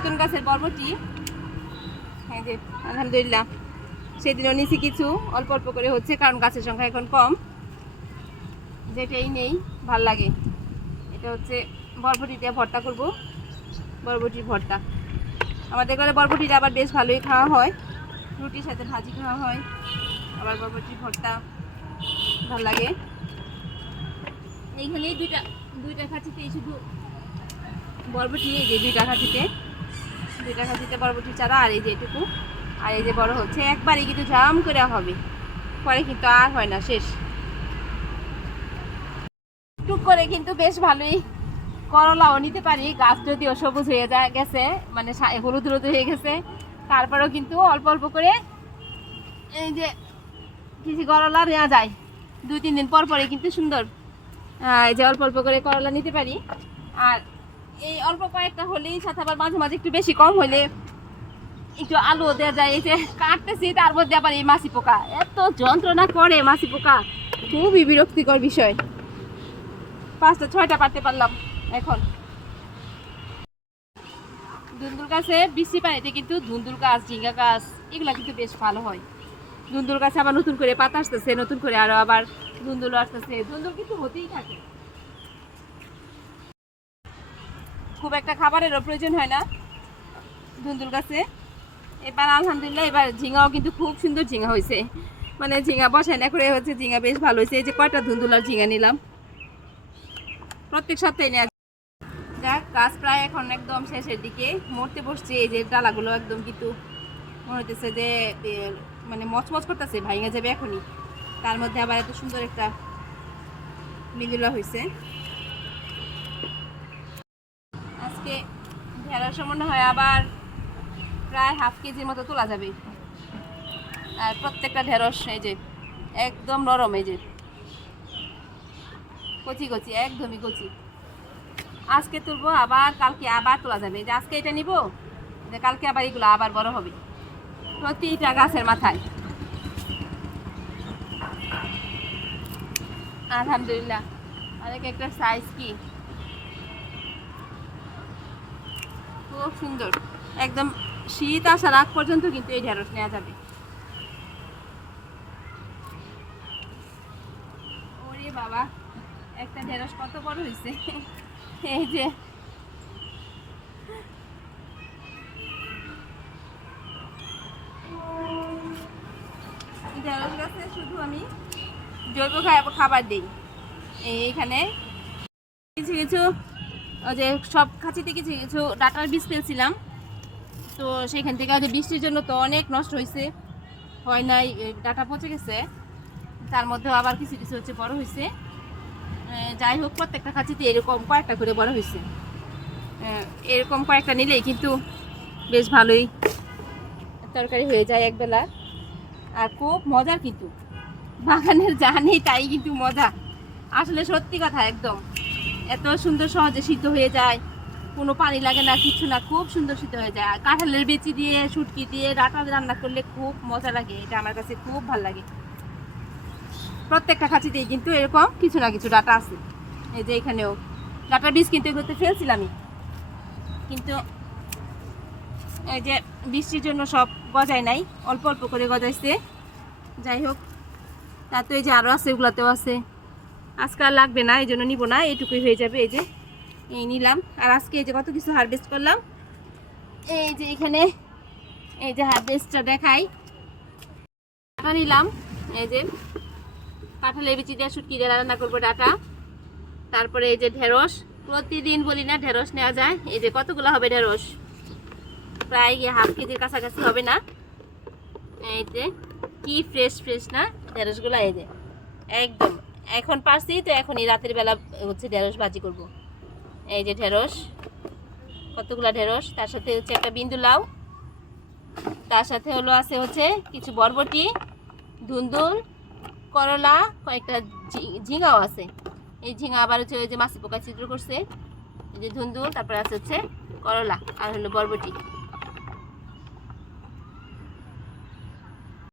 নতুন গাছের বরবটি। এই যে আলহামদুলিল্লাহ সেদিনও নিছি কিছু, অল্প অল্প করে হচ্ছে, কারণ গাছের সংখ্যা এখন কম, যেটাই নেই ভাল লাগে। এটা হচ্ছে বরবটি দিয়ে ভর্তা করব, বরবটির ভর্তা। আমাদের ঘরে বরবটিটা আবার বেশ ভালোই খাওয়া হয়, রুটির সাথে ভাজি খাওয়া হয়, আবার বরবটির ভর্তা ভাল লাগে। এইখানে দুইটা খাঁচিতে শুধু বরবটি, এই যে দুইটা খাঁচিতে বরবটি চারা, আর এই যে এটুকু, আর এই যে বড় হচ্ছে একবারই কিন্তু জাম করে হবে, পরে কিন্তু আর হয় না, শেষ। টুক করে কিন্তু বেশ ভালোই করলাও নিতে পারি, গাছ যদিও সবুজ হয়ে গেছে, মানে হলুদ হলুদ হয়ে গেছে, তারপরেও কিন্তু অল্প অল্প করে এই যে কিছু করলা নেওয়া যায়, 2-3 দিন পর পরে কিন্তু সুন্দর। এই যে অল্প অল্প করে করলা নিতে পারি, আর এই অল্প কয়েকটা হলেই সাথে আবার মাঝে মাঝে একটু বেশি কম হলে একটু আলু দেওয়া যায়। এই যে কাটতেছি, তার মধ্যে আবার এই মাছি পোকা এত যন্ত্রণা করে, মাছি পোকা খুবই বিরক্তিকর বিষয়। 5টা-6টা পারতে পারলাম। এখন ধুন্দুল গাছে বৃষ্টি পানিতে কিন্তু ধুন্দুল গাছ, ঝিঙ্গা গাছ এগুলা কিন্তু বেশ ভালো হয়। ধুন্দুল গাছে আবার নতুন করে পাতা আসতেছে, নতুন করে আরো আবার ধুন্দুল আসতেছে, ধুন্দুল কিন্তু হতেই থাকে, খুব একটা খাবারেরও প্রয়োজন হয় না ধুন্দুল গাছে। এবার আলহামদুলিল্লাহ এবার ঝিঙ্গাও কিন্তু খুব সুন্দর ঝিঙ্গা হয়েছে, মানে ঝিঙ্গা বসাই না করে হচ্ছে ঝিঙ্গা বেশ ভালো হয়েছে। এই যে কয়টা ধুন্দুল আর ঝিঙ্গা নিলাম, প্রত্যেক সপ্তাহে নেওয়া। যাক, গাছ প্রায় এখন একদম শেষের দিকে, মরতে বসছে। এই যে ডালাগুলো একদম কিন্তু মনে হইতেছে যে মানে মচমচ করতেছে, ভাঙা যাবে এখনই, তার মধ্যে আবার এত সুন্দর একটা মিলিলা হয়েছে। আজকে ঢেঁড়স মনে হয় আবার প্রায় হাফ কেজির মতো তোলা যাবে, আর প্রত্যেকটা ঢেঁড়স এই যে একদম নরম, এই যে কচি কচি, একদমই কচি। আজকে তুলবো, আবার কালকে আবার তোলা যাবে। যে আজকে এটা নিব, যে কালকে আবার এগুলো আবার বড় হবে প্রতিটা গাছের মাথায়। আলহামদুলিল্লাহ অনেক একটা সাইজ কি খুব সুন্দর, একদম শীত আসার আগ পর্যন্ত কিন্তু এই ঢেঁড়স নেওয়া যাবে। ওরে বাবা, একটা ঢেঁড়স কত বড় হয়েছে! এই যে ঢেঁড়স গাছে শুধু আমি জৈব খাবার দিই। এইখানে কিছু কিছু ওই যে সব খাঁচিতে কিছু কিছু ডাটার বীজ ফেলছিলাম, তো সেখান থেকে ওই যে বৃষ্টির জন্য তো অনেক নষ্ট হয়েছে, হয় নাই, ডাটা পচে গেছে, তার মধ্যেও আবার কিছু কিছু হচ্ছে বড় হয়েছে। যাই হোক, প্রত্যেকটা খাঁচিতে এরকম কয়েকটা করে বড় হয়েছে। এরকম কয়েকটা নিলেই কিন্তু বেশ ভালোই তরকারি হয়ে যায় একবেলা, আর খুব মজার কিন্তু বাগানের যা নেই তাই কিন্তু মজা, আসলে সত্যি কথা। একদম এত সুন্দর সহজে সিদ্ধ হয়ে যায়, কোনো পানি লাগে না, কিছু না, খুব সুন্দর সিদ্ধ হয়ে যায়। আর কাঁঠালের বেচি দিয়ে, শুটকি দিয়ে ডাটা রান্না করলে খুব মজা লাগে, এটা আমার কাছে খুব ভালো লাগে। প্রত্যেকটা খাঁচিতেই কিন্তু এরকম কিছু না কিছু ডাটা আছে। এই যে এখানেও ডাটার বীজ কিন্তু এগুলোতে ফেলছিলামই, কিন্তু এই যে বৃষ্টির জন্য সব গজায় নাই, অল্প অল্প করে গজাইছে। যাই হোক, তাতে এই যে আরও আছে, এগুলোতেও আছে। আজকে আর লাগবে না, এই জন্য নিব না, এইটুকুই হয়ে যাবে। এই যে এই নিলাম, আর আজকে এই যে কত কিছু হারভেস্ট করলাম। এই যে এখানে এই যে হারভেস্টটা দেখাই, ডাটা নিলাম। এই যে কাঁঠালের বিচি দিয়ে শুটকি দিয়ে রান্না করবো ডাটা। তারপরে এই যে ঢেঁড়স, প্রতিদিন বলি না ঢেঁড়স নেওয়া যায়। এই যে কতগুলো হবে ঢেঁড়স, প্রায় হাফ কেজির কাছাকাছি হবে না। এই যে কি ফ্রেশ ফ্রেশ না ঢেঁড়সগুলো, এই যে একদম এখন পারছি, তো এখনই রাতের বেলা হচ্ছে ঢেঁড়স ভাজি করব। এই যে ঢেঁড়স, কতগুলা ঢেঁড়স, তার সাথে হচ্ছে একটা বিন্দু লাউ, তার সাথে হলো আছে হচ্ছে কিছু বরবটি, ধুন্দুল, করলা, কয়েকটা ঝিঙ্গাও আছে। এই ঝিঙ্গা আবার হচ্ছে ওই যে মাছি পোকা ছিদ্র করছে। এই যে ধুন্দুল, তারপরে আছে হচ্ছে করলা, আর হলো বরবটি।